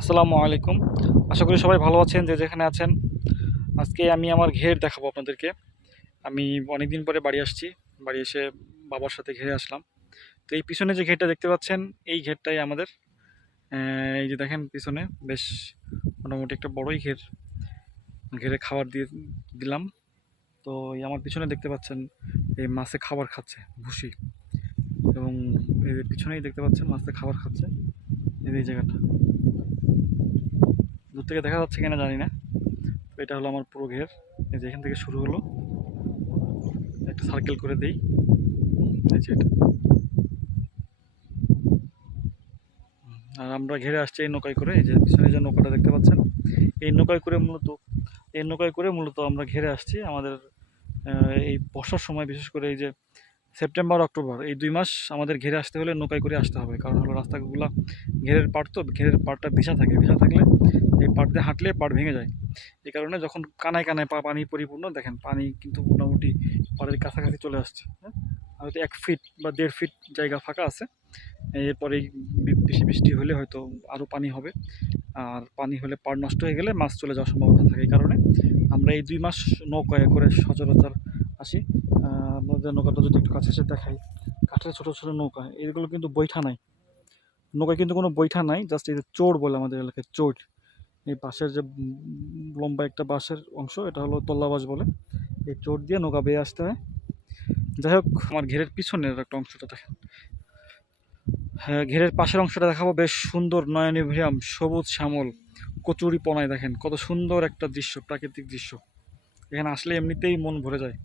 আসসালামু আলাইকুম। আশা করি সবাই ভালো আছেন, যে যেখানে আছেন। আজকে আমি আমার ঘের দেখাবো আপনাদেরকে। আমি অনেক দিন পরে বাড়ি আসছি। বাড়ি এসে বাবার সাথে ঘেরে আসলাম। তো এই পিছনে যে ঘেরটা দেখতে পাচ্ছেন, এই ঘেরটাই আমাদের। এই যে দেখেন পিছনে, বেশ মোটামুটি একটা বড়ই ঘের। ঘেরে খাবার দিয়ে দিলাম। তো এই আমার পিছনে দেখতে পাচ্ছেন, এই মাছে খাবার খাচ্ছে, ভুসি। এবং এই পিছনেই দেখতে পাচ্ছেন, মাছে খাবার খাচ্ছে। এই জায়গাটা। দূর থেকে দেখা যাচ্ছে কিনা জানি না। তো এটা হলো আমার পুরো ঘের। এই যে এখান থেকে শুরু হলো। একটা সার্কেল করে দেই। এই যে এটা। আর আমরা ঘেরে আসছি এই নৌকায় করে। এই যে পিছনে যে নৌকাটা দেখতে পাচ্ছেন, এই নৌকায় করে মূলত, এই নৌকায় করে মূলত আমরা ঘেরে আসছি আমাদের এই বর্ষার সময়, বিশেষ করে এই যে সেপ্টেম্বর, অক্টোবর। এই দুই মাস আমাদের ঘেরে আসতে হলে নৌকায় করে আসতে হবে। কারণ হলো রাস্তাগুলো ঘেরের পাড় তো, ঘেরের পাড়টা ভিজা থাকে। ভিজা থাকলে এই পাড় দিয়ে হাঁটলে পাড় ভেঙে যায়। এই কারণে যখন কানায় কানায় পা, পানি পরিপূর্ণ, দেখেন পানি কিন্তু মোটামুটি পাড়ের কাছাকাছি চলে আসছে হ্যাঁ? হয়তো এক ফিট বা দেড় ফিট জায়গা ফাঁকা আছে। এরপরে বেশি বৃষ্টি হলে হয়তো আরও পানি হবে। আর পানি হলে পাড় নষ্ট হয়ে গেলে মাছ চলে যাওয়ার সম্ভাবনা থাকে। এই কারণে আমরা এই দুই মাস নৌকায় করে সচরাচর আসি। আপনাদের নৌকাটা যদি একটু কাছে এসে দেখাই, কাঠের ছোটো ছোটো নৌকা, এগুলো কিন্তু বৈঠা নাই। নৌকায় কিন্তু কোনো বৈঠা নাই জাস্ট এই যে চোর বলে আমাদের এলাকায়, চোর। এই বাঁশের যে লম্বা একটা বাঁশের অংশ, এটা হলো তল্লাবাস বলে। এই চোর দিয়ে নৌকা বেয়ে আসতে হয়। যাই হোক, আমার ঘেরের পিছনের একটা অংশটা দেখেন। হ্যাঁ ঘেরের পাশের অংশটা দেখাবো। বেশ সুন্দর নয়নিভিয়াম সবুজ শ্যামল, কচুরি পনায় দেখেন। কত সুন্দর একটা দৃশ্য, প্রাকৃতিক দৃশ্য। এখানে আসলে এমনিতেই মন ভরে যায়।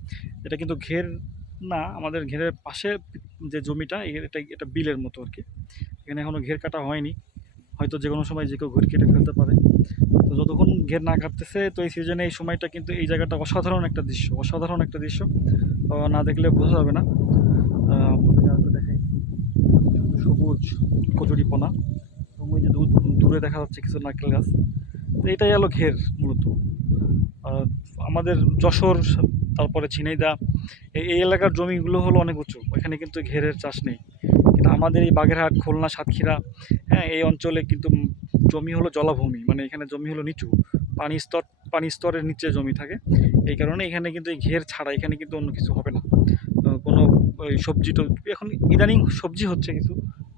এটা কিন্তু ঘের না, আমাদের ঘেরের পাশে যে জমিটা এটা এটা বিলের মতো আর কি। এখানে এখনও ঘের কাটা হয়নি। হয়তো যে কোনো সময় যে কেউ ঘের কেটে ফেলতে পারে। তো যতক্ষণ ঘের না কাটতেছে, তো এই সিজনে এই সময়টা কিন্তু এই জায়গাটা অসাধারণ একটা দৃশ্য, অসাধারণ একটা দৃশ্য। না দেখলে বোঝা যাবে না। দেখাই। সবুজ কচুরিপনা। এবং ওই যে দূর- দূরে দেখা যাচ্ছে কিছু নারকেল গাছ। তো এটাই হলো ঘের মূলত। আমাদের যশোর, তারপরে ঝিনাইদা এই এলাকার জমিগুলো হলো অনেক উঁচু, এখানে কিন্তু ঘেরের চাষ নেই। কিন্তু আমাদের এই বাগেরহাট, খুলনা, সাতক্ষীরা হ্যাঁ এই অঞ্চলে কিন্তু জমি হলো জলাভূমি মানে এখানে জমি হলো নিচু, পানি স্তর, পানি স্তরের নিচে জমি থাকে। এই কারণে এখানে কিন্তু এই ঘের ছাড়া এখানে কিন্তু অন্য কিছু হবে না। কোনো ওই সবজি এখন ইদানিং সবজি হচ্ছে কিছু,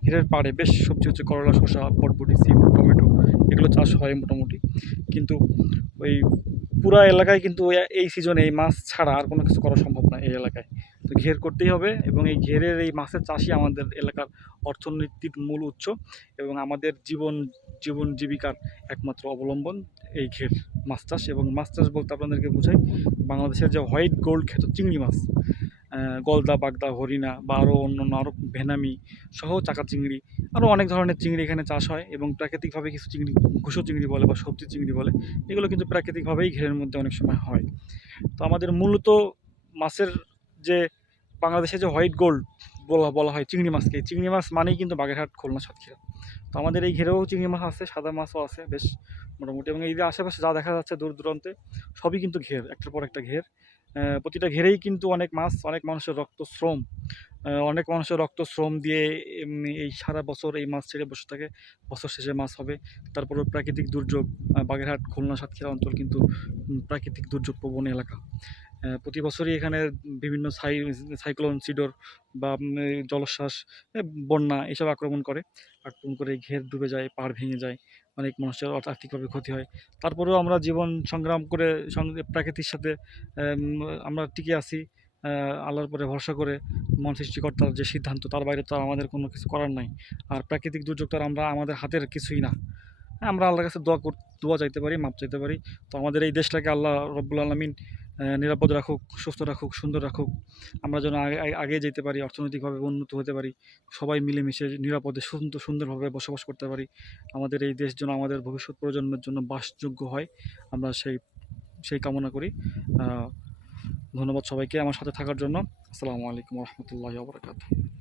ঘেরের পাড়ে বেশ সবজি হচ্ছে করলা, শসা বটবটি সিম, টমেটো, এগুলো চাষ হয় মোটামুটি। কিন্তু ওই পুরা এলাকায় কিন্তু এই সিজনে এই মাছ ছাড়া আর কোনো কিছু করা সম্ভব না এই এলাকায়। তো ঘের করতেই হবে এবং এই ঘেরের এই মাছের চাষই আমাদের এলাকার অর্থনীতির মূল উৎস এবং আমাদের জীবন জীবন জীবিকার একমাত্র অবলম্বন এই ঘের মাছ চাষ এবং মাছ চাষ বলতে আপনাদেরকে বোঝাই, বাংলাদেশের যে হোয়াইট গোল্ড খেত চিংড়ি মাছ গলদা, বাগদা, হরিণা বা আরও অন্যান্য আরও ভেনামি সহ চাকা চিংড়ি আরও অনেক ধরনের চিংড়ি এখানে চাষ হয় এবং প্রাকৃতিকভাবে কিছু চিংড়ি, ঘুষো চিংড়ি বলে বা সবজি চিংড়ি বলে, এগুলো কিন্তু প্রাকৃতিকভাবেই ঘেরের মধ্যে অনেক সময় হয়। তো আমাদের মূলত মাছের যে, বাংলাদেশে যে হোয়াইট গোল্ড বলা বলা হয় চিংড়ি মাছকে চিংড়ি মাছ মানেই কিন্তু বাগেরহাট, খুলনা, সাতক্ষীরা। তো আমাদের এই ঘেরেও চিংড়ি মাছ আছে, সাদা মাছও আছে, বেশ মোটামুটি এবং এই আশেপাশে যা দেখা যাচ্ছে দূর দূরান্তে, সবই কিন্তু ঘের, একটার পর একটা ঘের। প্রতিটা ঘেরেই কিন্তু অনেক মাছ, অনেক মানুষের রক্ত শ্রম অনেক মানুষের রক্ত শ্রম দিয়ে এই সারা বছর এই মাছ ছেড়ে বসে থাকে। বছর শেষে মাছ হবে। তারপরে প্রাকৃতিক দুর্যোগ বাগেরহাট, খুলনা, সাতক্ষীরা অঞ্চল কিন্তু প্রাকৃতিক দুর্যোগ প্রবণ এলাকা। প্রতি বছরই এখানে বিভিন্ন সাই, সাইক্লোন, সিডর বা জলোচ্ছ্বাস বন্যা এসব আক্রমণ করে। আক্রমণ করে ঘের ডুবে যায় পাহাড় ভেঙে যায়। অনেক মানুষের আর্থিকভাবে ক্ষতি হয়। তারপরেও আমরা জীবন সংগ্রাম করে প্রাকৃতির সাথে আমরা টিকে আসি আল্লাহর পরে ভরসা করে মন সৃষ্টিকর্তার যে সিদ্ধান্ত তার বাইরে তো আমাদের কোনো কিছু করার নাই। আর প্রাকৃতিক দুর্যোগ তো আমরা আমাদের হাতের কিছুই না। হ্যাঁ, আমরা আল্লাহর কাছে দোয়া দোয়া চাইতে পারি মাপ চাইতে পারি। তো আমাদের এই দেশটাকে আল্লাহ রব্বুল আলমিন নিরাপদ রাখুক, সুস্থ রাখুক, সুন্দর রাখুক। আমরা যেন আগে, আগে- যেতে পারি, অর্থনৈতিকভাবে উন্নত হতে পারি, সবাই মিলেমিশে নিরাপদে, সুন্দর, সুন্দরভাবে বসবাস করতে পারি। আমাদের এই দেশ যেন আমাদের ভবিষ্যৎ প্রজন্মের জন্য বাসযোগ্য হয়, আমরা সেই সেই কামনা করি। ধন্যবাদ সবাইকে আমার সাথে থাকার জন্য। আসসালামু আলাইকুম রহমতুল্লাহ